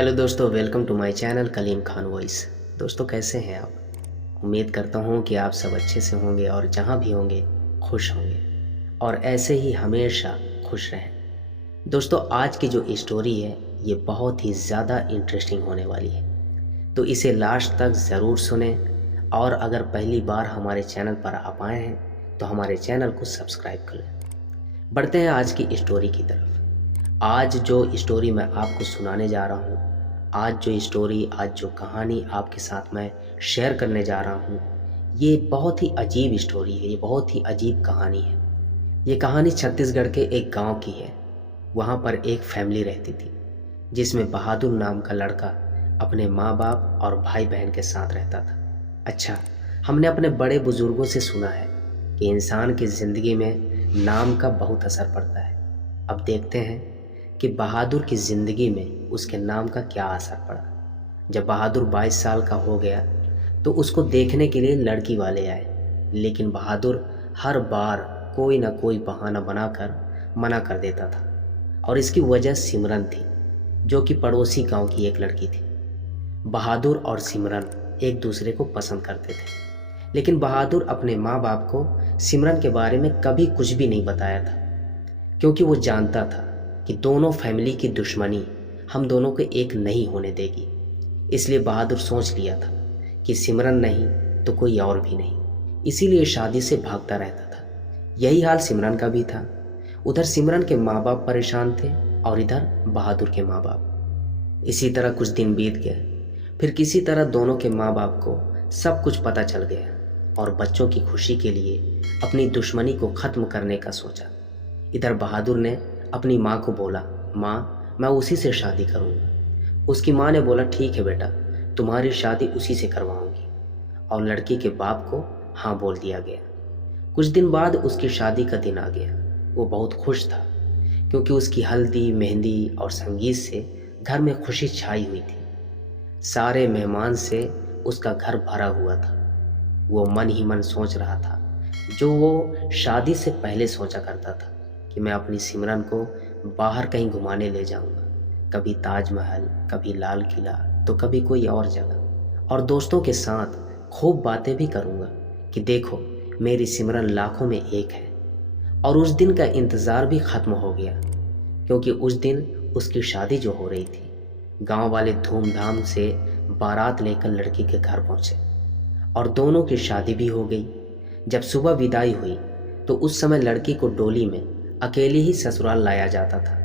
Hello दोस्तों, welcome to my channel Kaleem Khan voice. दोस्तों, कैसे हैं आप? उम्मीद करता हूँ कि आप सब अच्छे से होंगे और जहाँ भी होंगे खुश होंगे और ऐसे ही हमेशा खुश रहें। दोस्तों, आज की जो स्टोरी है ये बहुत ही ज़्यादा इंटरेस्टिंग होने वाली है, तो इसे लास्ट तक ज़रूर सुनें। और अगर पहली बार हमारे चैनल पर आप आए हैं तो हमारे चैनल को सब्सक्राइब कर लें। बढ़ते हैं आज की स्टोरी की तरफ। आज जो स्टोरी मैं आपको सुनाने जा रहा हूँ, आज जो कहानी आपके साथ मैं शेयर करने जा रहा हूँ, ये बहुत ही अजीब स्टोरी है। ये बहुत ही अजीब कहानी है। ये कहानी छत्तीसगढ़ के एक गांव की है। वहाँ पर एक फैमिली रहती थी जिसमें बहादुर नाम का लड़का अपने माँ बाप और भाई बहन के साथ रहता था। अच्छा, हमने अपने बड़े बुजुर्गों से सुना है कि इंसान की ज़िंदगी में नाम का बहुत असर पड़ता है। अब देखते हैं कि बहादुर की ज़िंदगी में उसके नाम का क्या असर पड़ा। जब बहादुर 22 साल का हो गया तो उसको देखने के लिए लड़की वाले आए, लेकिन बहादुर हर बार कोई ना कोई बहाना बनाकर मना कर देता था। और इसकी वजह सिमरन थी, जो कि पड़ोसी गांव की एक लड़की थी। बहादुर और सिमरन एक दूसरे को पसंद करते थे, लेकिन बहादुर अपने माँ बाप को सिमरन के बारे में कभी कुछ भी नहीं बताया था, क्योंकि वो जानता था कि दोनों फैमिली की दुश्मनी हम दोनों को एक नहीं होने देगी। इसलिए बहादुर सोच लिया था कि सिमरन नहीं तो कोई और भी नहीं, इसीलिए शादी से भागता रहता था। यही हाल सिमरन का भी था। उधर सिमरन के माँ बाप परेशान थे और इधर बहादुर के माँ बाप। इसी तरह कुछ दिन बीत गए। फिर किसी तरह दोनों के माँ बाप को सब कुछ पता चल गया और बच्चों की खुशी के लिए अपनी दुश्मनी को ख़त्म करने का सोचा। इधर बहादुर ने अपनी माँ को बोला, माँ, मैं उसी से शादी करूँगा। उसकी माँ ने बोला, ठीक है बेटा, तुम्हारी शादी उसी से करवाऊंगी। और लड़की के बाप को हाँ बोल दिया गया। कुछ दिन बाद उसकी शादी का दिन आ गया। वो बहुत खुश था, क्योंकि उसकी हल्दी, मेहंदी और संगीत से घर में खुशी छाई हुई थी। सारे मेहमान से उसका घर भरा हुआ था। वो मन ही मन सोच रहा था जो वो शादी से पहले सोचा करता था कि मैं अपनी सिमरन को बाहर कहीं घुमाने ले जाऊंगा, कभी ताजमहल, कभी लाल किला, तो कभी कोई और जगह। और दोस्तों के साथ खूब बातें भी करूंगा कि देखो, मेरी सिमरन लाखों में एक है। और उस दिन का इंतज़ार भी ख़त्म हो गया, क्योंकि उस दिन उसकी शादी जो हो रही थी। गांव वाले धूमधाम से बारात लेकर लड़की के घर पहुंचे और दोनों की शादी भी हो गई। जब सुबह विदाई हुई तो उस समय लड़की को डोली में अकेले ही ससुराल लाया जाता था।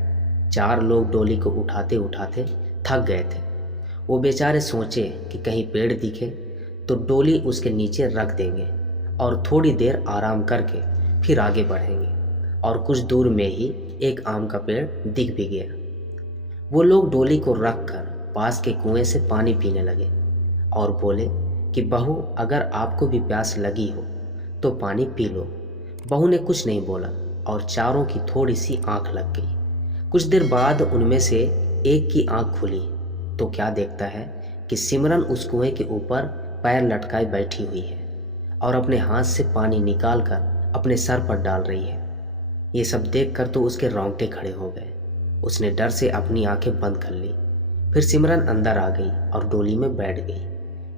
4 लोग डोली को उठाते उठाते थक गए थे। वो बेचारे सोचे कि कहीं पेड़ दिखे तो डोली उसके नीचे रख देंगे और थोड़ी देर आराम करके फिर आगे बढ़ेंगे। और कुछ दूर में ही एक आम का पेड़ दिख भी गया। वो लोग डोली को रख कर पास के कुएं से पानी पीने लगे और बोले कि बहू, अगर आपको भी प्यास लगी हो तो पानी पी लो। बहू ने कुछ नहीं बोला और चारों की थोड़ी सी आंख लग गई। कुछ देर बाद उनमें से एक की आंख खुली तो क्या देखता है कि सिमरन उस कुएं के ऊपर पैर लटकाए बैठी हुई है और अपने हाथ से पानी निकाल कर अपने सर पर डाल रही है। ये सब देखकर तो उसके रोंगटे खड़े हो गए। उसने डर से अपनी आंखें बंद कर ली। फिर सिमरन अंदर आ गई और डोली में बैठ गई।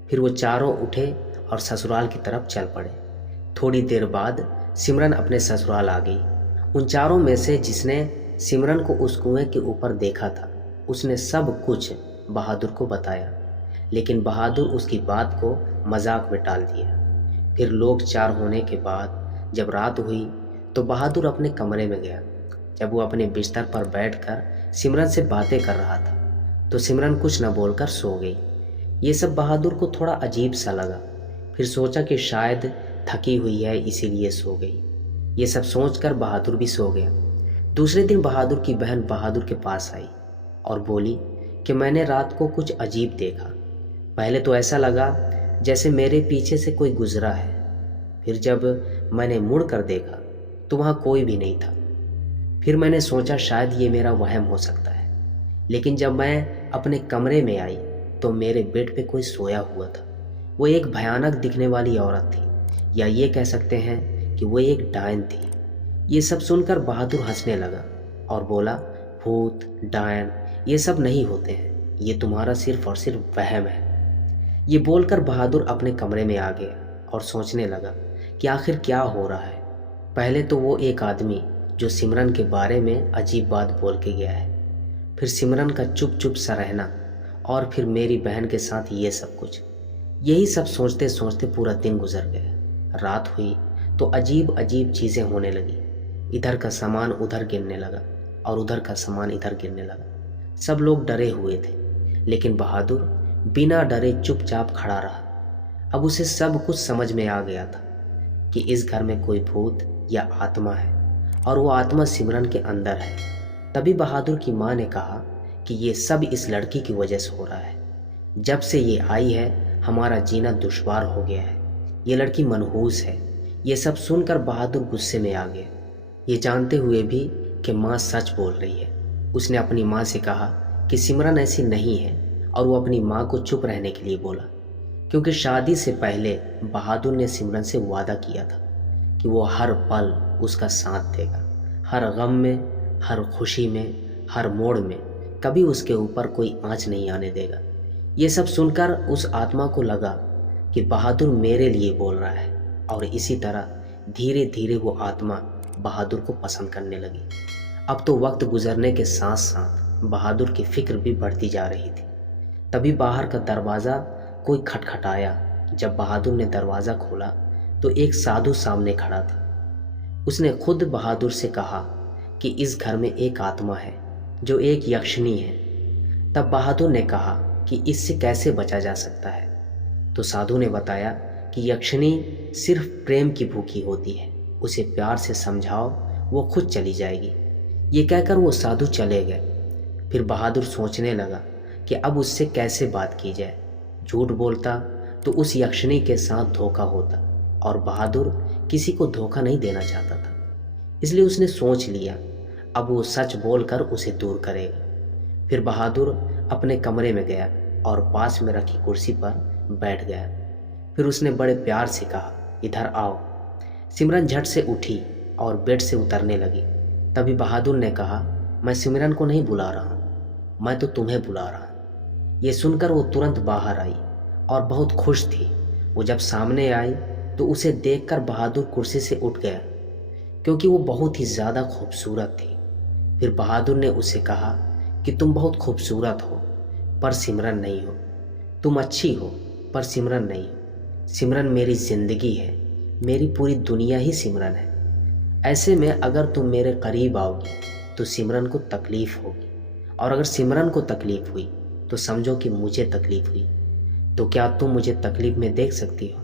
फिर वो चारों उठे और ससुराल की तरफ चल पड़े। थोड़ी देर बाद सिमरन अपने ससुराल आ गई। उन चारों में से जिसने सिमरन को उस कुएं के ऊपर देखा था, उसने सब कुछ बहादुर को बताया, लेकिन बहादुर उसकी बात को मजाक में टाल दिया। फिर लोग 4 होने के बाद जब रात हुई तो बहादुर अपने कमरे में गया। जब वो अपने बिस्तर पर बैठकर सिमरन से बातें कर रहा था तो सिमरन कुछ न बोलकर सो गई। ये सब बहादुर को थोड़ा अजीब सा लगा। फिर सोचा कि शायद थकी हुई है इसीलिए सो गई। ये सब सोचकर बहादुर भी सो गया। दूसरे दिन बहादुर की बहन बहादुर के पास आई और बोली कि मैंने रात को कुछ अजीब देखा। पहले तो ऐसा लगा जैसे मेरे पीछे से कोई गुजरा है। फिर जब मैंने मुड़ कर देखा तो वहाँ कोई भी नहीं था। फिर मैंने सोचा शायद ये मेरा वहम हो सकता है, लेकिन जब मैं अपने कमरे में आई तो मेरे बेड पे कोई सोया हुआ था। वो एक भयानक दिखने वाली औरत थी, या ये कह सकते हैं कि वो एक डायन थी। ये सब सुनकर बहादुर हंसने लगा और बोला, भूत, डायन ये सब नहीं होते हैं। ये तुम्हारा सिर्फ और सिर्फ वहम है। ये बोलकर बहादुर अपने कमरे में आ गया और सोचने लगा कि आखिर क्या हो रहा है। पहले तो वो एक आदमी जो सिमरन के बारे में अजीब बात बोल के गया है, फिर सिमरन का चुप चुप सा रहना, और फिर मेरी बहन के साथ ये सब कुछ। यही सब सोचते सोचते पूरा दिन गुजर गया। रात हुई तो अजीब अजीब चीज़ें होने लगी। इधर का सामान उधर गिरने लगा और उधर का सामान इधर गिरने लगा। सब लोग डरे हुए थे, लेकिन बहादुर बिना डरे चुपचाप खड़ा रहा। अब उसे सब कुछ समझ में आ गया था कि इस घर में कोई भूत या आत्मा है, और वो आत्मा सिमरन के अंदर है। तभी बहादुर की माँ ने कहा कि ये सब इस लड़की की वजह से हो रहा है। जब से ये आई है हमारा जीना दुश्वार हो गया है। ये लड़की मनहूस है। ये सब सुनकर बहादुर गुस्से में आ गया, ये जानते हुए भी कि माँ सच बोल रही है। उसने अपनी माँ से कहा कि सिमरन ऐसी नहीं है, और वो अपनी माँ को चुप रहने के लिए बोला, क्योंकि शादी से पहले बहादुर ने सिमरन से वादा किया था कि वो हर पल उसका साथ देगा, हर गम में, हर खुशी में, हर मोड़ में कभी उसके ऊपर कोई आँच नहीं आने देगा। ये सब सुनकर उस आत्मा को लगा कि बहादुर मेरे लिए बोल रहा है, और इसी तरह धीरे धीरे वो आत्मा बहादुर को पसंद करने लगी। अब तो वक्त गुजरने के साथ साथ बहादुर की फिक्र भी बढ़ती जा रही थी। तभी बाहर का दरवाज़ा कोई खटखटाया। जब बहादुर ने दरवाज़ा खोला तो एक साधु सामने खड़ा था। उसने खुद बहादुर से कहा कि इस घर में एक आत्मा है जो एक यक्षिणी है। तब बहादुर ने कहा कि इससे कैसे बचा जा सकता है। तो साधु ने बताया कि यक्षिणी सिर्फ प्रेम की भूखी होती है, उसे प्यार से समझाओ, वो खुद चली जाएगी। ये कहकर वो साधु चले गए। फिर बहादुर सोचने लगा कि अब उससे कैसे बात की जाए। झूठ बोलता तो उस यक्षिणी के साथ धोखा होता, और बहादुर किसी को धोखा नहीं देना चाहता था। इसलिए उसने सोच लिया अब वो सच बोलकर उसे दूर करेगा। फिर बहादुर अपने कमरे में गया और पास में रखी कुर्सी पर बैठ गया। फिर उसने बड़े प्यार से कहा, इधर आओ। सिमरन झट से उठी और बेड से उतरने लगी। तभी बहादुर ने कहा, मैं सिमरन को नहीं बुला रहा हूँ, मैं तो तुम्हें बुला रहा हूँ। ये सुनकर वो तुरंत बाहर आई और बहुत खुश थी। वो जब सामने आई तो उसे देखकर बहादुर कुर्सी से उठ गया, क्योंकि वो बहुत ही ज़्यादा खूबसूरत थी। फिर बहादुर ने उसे कहा कि तुम बहुत खूबसूरत हो पर सिमरन नहीं हो, तुम अच्छी हो पर सिमरन नहीं हो। सिमरन मेरी ज़िंदगी है, मेरी पूरी दुनिया ही सिमरन है। ऐसे में अगर तुम मेरे करीब आओगी तो सिमरन को तकलीफ़ होगी, और अगर सिमरन को तकलीफ़ हुई तो समझो कि मुझे तकलीफ़ हुई। तो क्या तुम मुझे तकलीफ़ में देख सकती हो?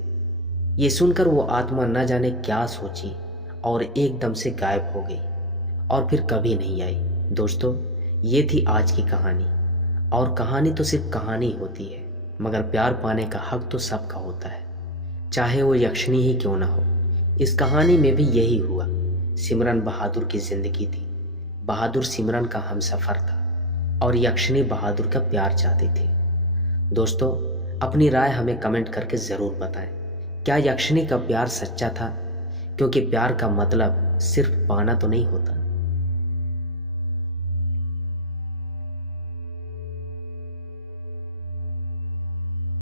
ये सुनकर वो आत्मा न जाने क्या सोची और एकदम से गायब हो गई, और फिर कभी नहीं आई। दोस्तों, ये थी आज की कहानी। और कहानी तो सिर्फ कहानी होती है, मगर प्यार पाने का हक तो सबका होता है, चाहे वो यक्षिणी ही क्यों ना हो। इस कहानी में भी यही हुआ। सिमरन बहादुर की ज़िंदगी थी, बहादुर सिमरन का हमसफ़र था, और यक्षिणी बहादुर का प्यार चाहती थी। दोस्तों, अपनी राय हमें कमेंट करके ज़रूर बताएं, क्या यक्षिणी का प्यार सच्चा था? क्योंकि प्यार का मतलब सिर्फ पाना तो नहीं होता।